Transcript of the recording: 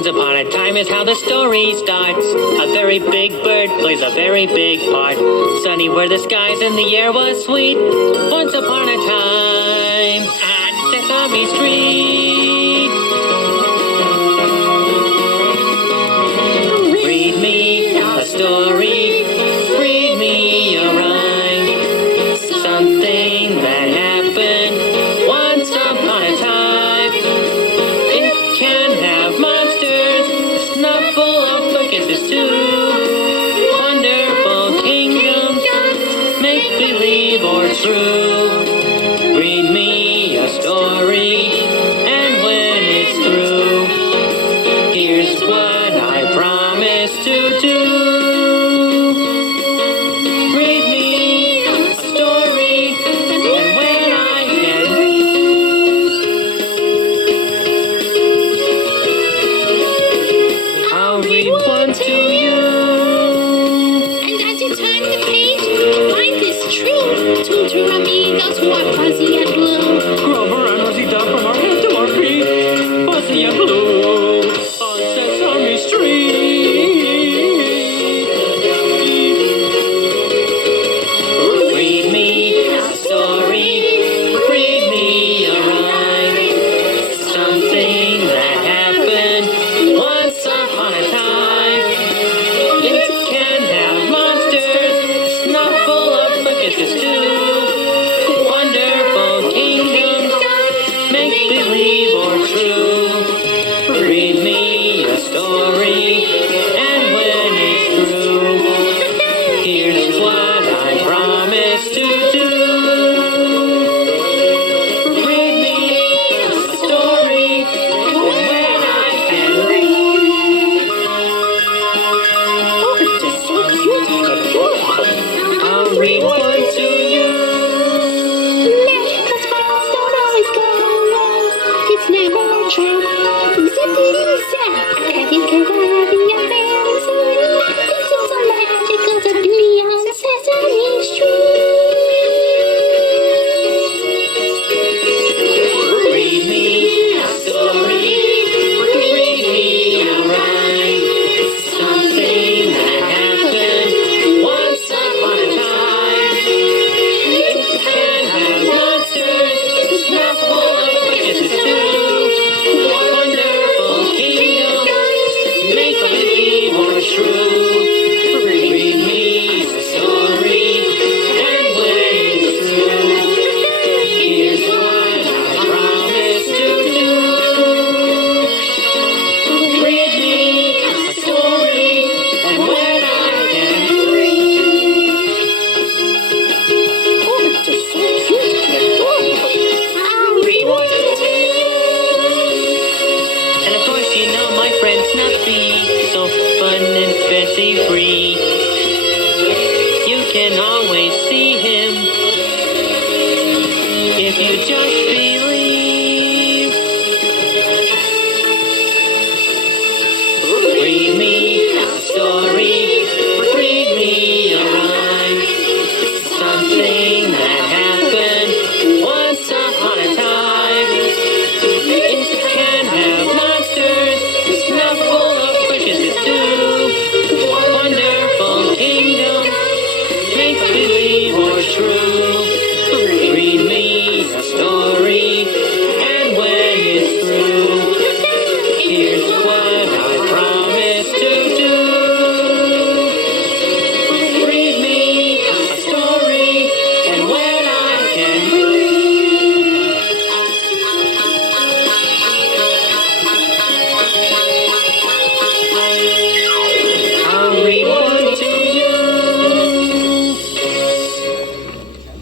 Once upon a time is how the story starts. A very big bird plays a very big part. Sunny were the skies and the air was sweet. Once upon a time at Sesame Street. Read me a story. Read me a rhyme. Something that happened once upon a time. It can have monsters, snuffle up the kisses too. Wonderful kingdoms, make believe or true. Read me a story, and when it's through, here's what I promise to do. Read me a story, and when I can read, I'll read one to you. And as you turn the page, find this true. Two amigos who are fuzzy and blue. Grover and Rosie Duck from our head to our feet, fuzzy and blue, on Sesame Street. Read me a story, read me a rhyme, something that happened once upon a time. It can have monsters, snuffle up the kisses too. Wonderful kingdoms, make believe or true. Read me a story, and when it's through, here's what I promise to do. Read me a story, and when I can read, Oh, it's so cute and adorable. I'll read one to you. That's why I don't always go away. It's never true. Zippity-zap. Have you ever had the fantasy? This is so magical to be on Sesame Street. Read me a story, read me a rhyme, something that happened once upon a time. It can have monsters, snuffle up the kisses too. Wonderful kingdoms, make believe or true. Read me a story, and when it's through, here's what I promise to do. Read me a story, and when I can read, Oh, it's just so cute and adorable. I'll read one to you. and of course you know my friend Snuffy, so fun and fancy free.